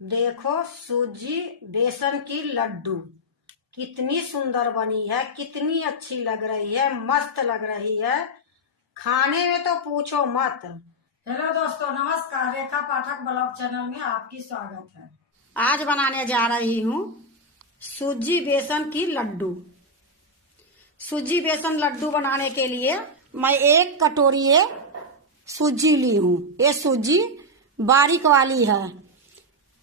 देखो सूजी बेसन की लड्डू कितनी सुंदर बनी है, कितनी अच्छी लग रही है, मस्त लग रही है। खाने में तो पूछो मत। हेलो दोस्तों, नमस्कार। रेखा पाठक ब्लॉग चैनल में आपकी स्वागत है। आज बनाने जा रही हूँ सूजी बेसन की लड्डू। सूजी बेसन लड्डू बनाने के लिए मैं 1 कटोरी सूजी ली हूँ। ये सूजी बारीक वाली है।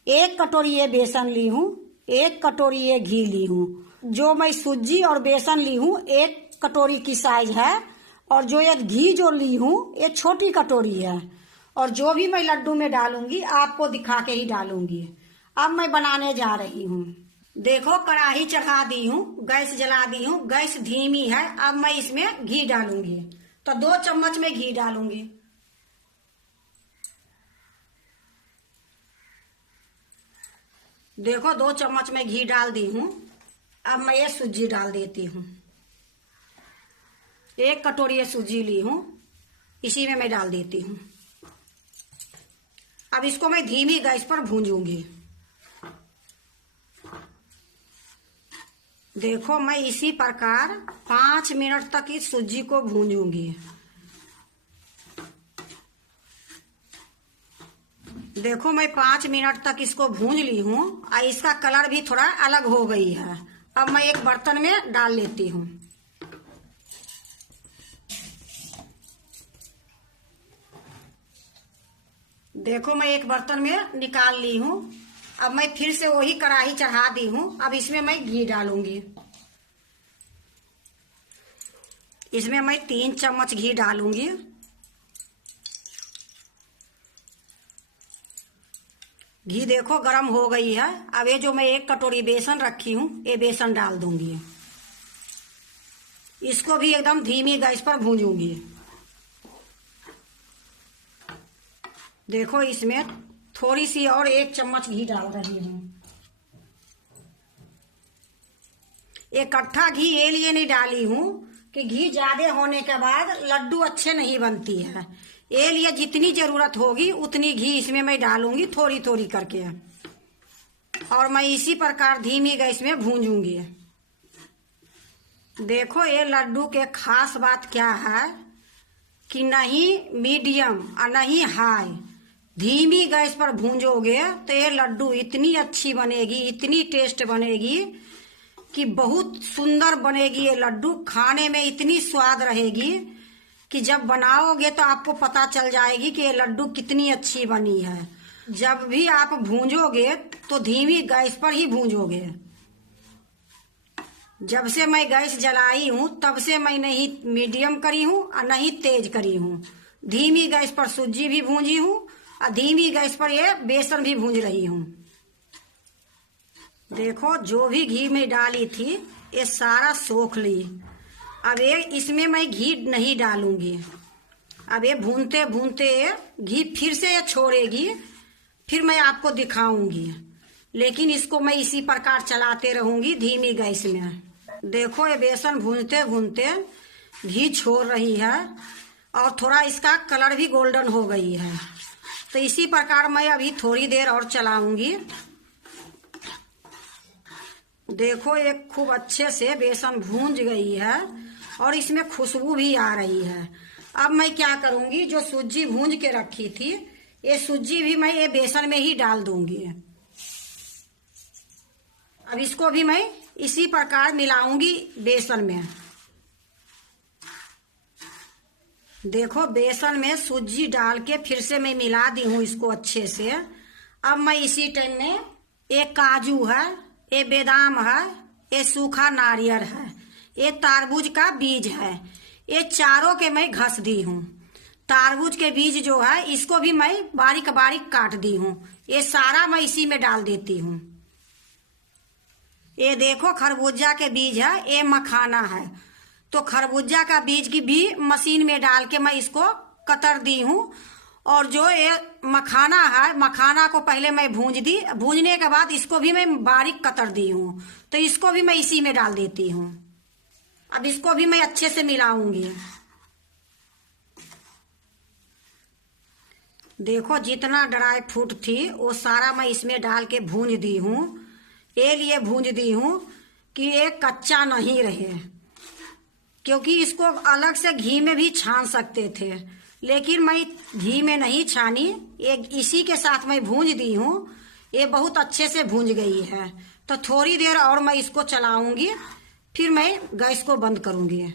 1 कटोरी ये बेसन ली हूँ, 1 कटोरी ये घी ली हूँ। जो मैं सूजी और बेसन ली हूँ 1 कटोरी की साइज है, और जो ये घी जो ली हूँ ये छोटी कटोरी है। और जो भी मैं लड्डू में डालूंगी आपको दिखा के ही डालूंगी। अब मैं बनाने जा रही हूँ। देखो कढ़ाई चढ़ा दी हूँ, गैस जला दी हूँ, गैस धीमी है। अब मैं इसमें घी डालूंगी, तो 2 चम्मच में घी डालूंगी। देखो 2 चम्मच में घी डाल दी हूँ। अब मैं ये सूजी डाल देती हूँ। 1 कटोरी ये सूजी ली हूँ, इसी में मैं डाल देती हूँ। अब इसको मैं धीमी गैस पर भूंजूंगी। देखो मैं इसी प्रकार 5 मिनट तक इस सूजी को भूंजूंगी। देखो मैं 5 मिनट तक इसको भूंज ली हूँ और इसका कलर भी थोड़ा अलग हो गई है। अब मैं एक बर्तन में डाल लेती हूँ। देखो मैं एक बर्तन में निकाल ली हूँ। अब मैं फिर से वही कढ़ाई चढ़ा दी हूँ। अब इसमें मैं घी डालूंगी। इसमें मैं 3 चम्मच घी डालूंगी। घी देखो गरम हो गई है। अब ये जो मैं 1 कटोरी बेसन रखी हूँ ये बेसन डाल दूंगी। इसको भी एकदम धीमी गैस पर भूंजूंगी। देखो इसमें थोड़ी सी और 1 चम्मच घी डाल रही हूँ। इकट्ठा घी ये लिए नहीं डाली हूँ कि घी ज्यादा होने के बाद लड्डू अच्छे नहीं बनती है। ये लिए जितनी जरूरत होगी उतनी घी इसमें मैं डालूंगी, थोड़ी थोड़ी करके। और मैं इसी प्रकार धीमी गैस में भूंजूंगी। देखो ये लड्डू के खास बात क्या है कि नहीं मीडियम और नहीं हाई, धीमी गैस पर भूंजोगे तो ये लड्डू इतनी अच्छी बनेगी, इतनी टेस्ट बनेगी कि बहुत सुंदर बनेगी। ये लड्डू खाने में इतनी स्वाद रहेगी कि जब बनाओगे तो आपको पता चल जाएगी कि ये लड्डू कितनी अच्छी बनी है। जब भी आप भूंजोगे तो धीमी गैस पर ही भूंजोगे। जब से मैं गैस जलाई हूँ तब से मैं नहीं मीडियम करी हूँ और नहीं तेज करी हूँ। धीमी गैस पर सूजी भी भूंजी हूँ और धीमी गैस पर ये बेसन भी भूंज रही हूँ। देखो जो भी घी में डाली थी ये सारा सोख ली। अब ये इसमें मैं घी नहीं डालूंगी। अब ये भूनते भूनते घी फिर से ये छोड़ेगी, फिर मैं आपको दिखाऊंगी। लेकिन इसको मैं इसी प्रकार चलाते रहूंगी धीमी गैस में। देखो ये बेसन भूनते भूनते घी छोड़ रही है और थोड़ा इसका कलर भी गोल्डन हो गई है। तो इसी प्रकार मैं अभी थोड़ी देर और चलाऊंगी। देखो ये खूब अच्छे से बेसन भूंज गई है और इसमें खुशबू भी आ रही है। अब मैं क्या करूंगी, जो सूजी भूंज के रखी थी ये सूजी भी मैं ये बेसन में ही डाल दूंगी। अब इसको भी मैं इसी प्रकार मिलाऊंगी बेसन में। देखो बेसन में सूजी डाल के फिर से मैं मिला दी हूँ इसको अच्छे से। अब मैं इसी टाइम में एक काजू है, ये बादाम है, ये सूखा नारियल है, ये तारबूज का बीज है, ये चारों के मैं घस दी हूँ। तारबूज के बीज जो है इसको भी मैं बारीक बारीक काट दी हूँ। ये सारा मैं इसी में डाल देती हूँ। ये देखो खरबूजा के बीज है, ये मखाना है। तो खरबूजा का बीज की भी मशीन में डाल के मैं इसको कतर दी हूँ। और जो ये मखाना है, मखाना को पहले मैं भूंज दी, भूंजने के बाद इसको भी मैं बारीक कतर दी हूँ। तो इसको भी मैं इसी में डाल देती हूँ। अब इसको भी मैं अच्छे से मिलाऊंगी। देखो जितना ड्राई फ्रूट थी वो सारा मैं इसमें डाल के भूंज दी हूँ। ये लिए भूंज दी हूँ कि ये कच्चा नहीं रहे, क्योंकि इसको अलग से घी में भी छान सकते थे, लेकिन मैं घी में नहीं छानी, ये इसी के साथ मैं भूंज दी हूँ। ये बहुत अच्छे से भूंज गई है। तो थोड़ी देर और मैं इसको चलाऊंगी, फिर मैं गैस को बंद करूंगी।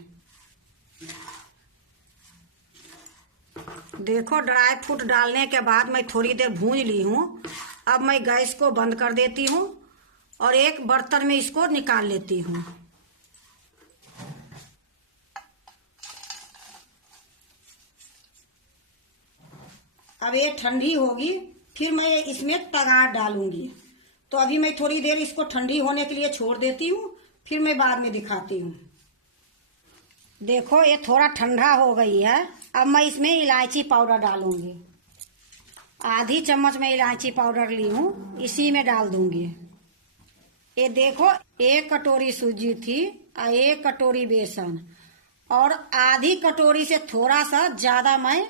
देखो ड्राई फ्रूट डालने के बाद मैं थोड़ी देर भूंज ली हूँ। अब मैं गैस को बंद कर देती हूँ और एक बर्तन में इसको निकाल लेती हूँ। अब ये ठंडी होगी, फिर मैं इसमें तगार डालूंगी। तो अभी मैं थोड़ी देर इसको ठंडी होने के लिए छोड़ देती हूँ, फिर मैं बाद में दिखाती हूँ। देखो ये थोड़ा ठंडा हो गई है। अब मैं इसमें इलायची पाउडर डालूंगी। आधी चम्मच मैं इलायची पाउडर ली हूँ, इसी में डाल दूंगी। ये देखो 1 कटोरी सूजी थी और 1 कटोरी बेसन, और आधी कटोरी से थोड़ा सा ज्यादा मैं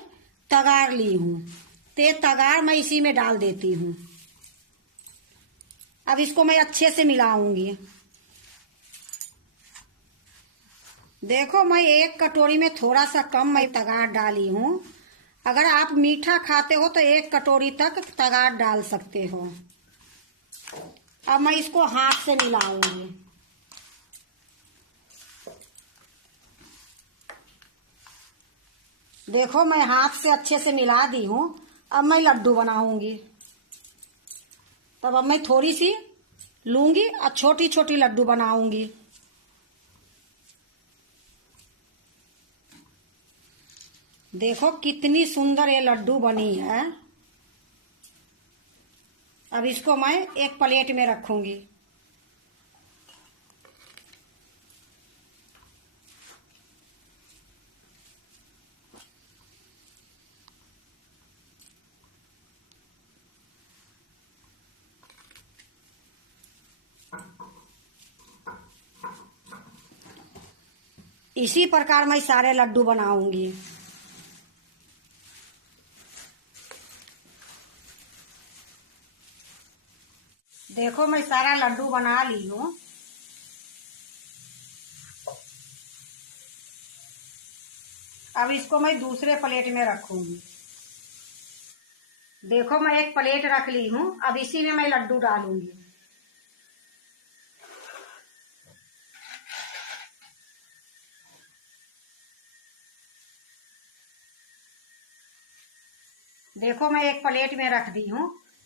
तगार ली हूँ। ते तगार मैं इसी में डाल देती हूँ। अब इसको मैं अच्छे से मिलाऊंगी। देखो मैं 1 कटोरी में थोड़ा सा कम मैं तगार डाली हूँ। अगर आप मीठा खाते हो तो 1 कटोरी तक तगार डाल सकते हो। अब मैं इसको हाथ से मिलाऊंगी। देखो मैं हाथ से अच्छे से मिला दी हूँ। अब मैं लड्डू बनाऊंगी। तब अब मैं थोड़ी सी लूंगी और छोटी छोटी लड्डू बनाऊंगी। देखो कितनी सुंदर ये लड्डू बनी है। अब इसको मैं एक प्लेट में रखूंगी। इसी प्रकार मैं सारे लड्डू बनाऊंगी। देखो मैं सारा लड्डू बना ली हूँ। अब इसको मैं दूसरे प्लेट में रखूंगी। देखो मैं एक प्लेट रख ली हूँ। अब इसी में मैं लड्डू डालूंगी। देखो मैं एक प्लेट में रख दी हूँ।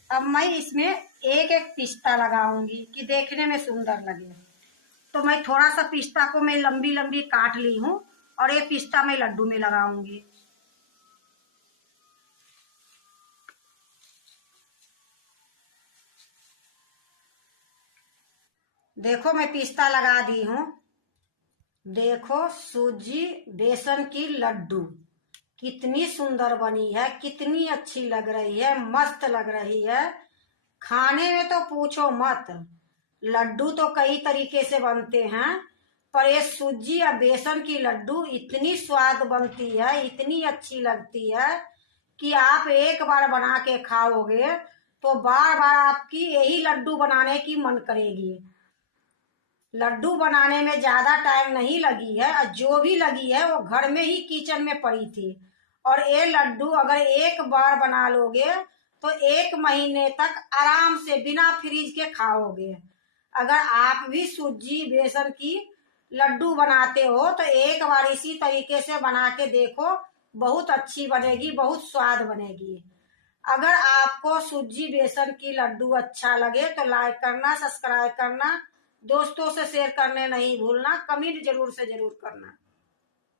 अब मैं इसमें एक एक पिस्ता लगाऊंगी कि देखने में सुंदर लगे। तो मैं थोड़ा सा पिस्ता को मैं लंबी लंबी काट ली हूँ और ये पिस्ता मैं लड्डू में लगाऊंगी। देखो मैं पिस्ता लगा दी हूँ। देखो सूजी बेसन की लड्डू कितनी सुंदर बनी है, कितनी अच्छी लग रही है, मस्त लग रही है। खाने में तो पूछो मत। लड्डू तो कई तरीके से बनते हैं, पर ये सूजी या बेसन की लड्डू इतनी स्वाद बनती है, इतनी अच्छी लगती है कि आप एक बार बना के खाओगे तो बार बार आपकी यही लड्डू बनाने की मन करेगी। लड्डू बनाने में ज्यादा टाइम नहीं लगी है, और जो भी लगी है वो घर में ही किचन में पड़ी थी। और ये लड्डू अगर एक बार बना लोगे तो 1 महीने तक आराम से बिना फ्रीज के खाओगे। अगर आप भी सूजी बेसन की लड्डू बनाते हो तो एक बार इसी तरीके से बना के देखो, बहुत अच्छी बनेगी, बहुत स्वाद बनेगी। अगर आपको सूजी बेसन की लड्डू अच्छा लगे तो लाइक करना, सब्सक्राइब करना, दोस्तों से शेयर करने नहीं भूलना, कमेंट जरूर से जरूर करना।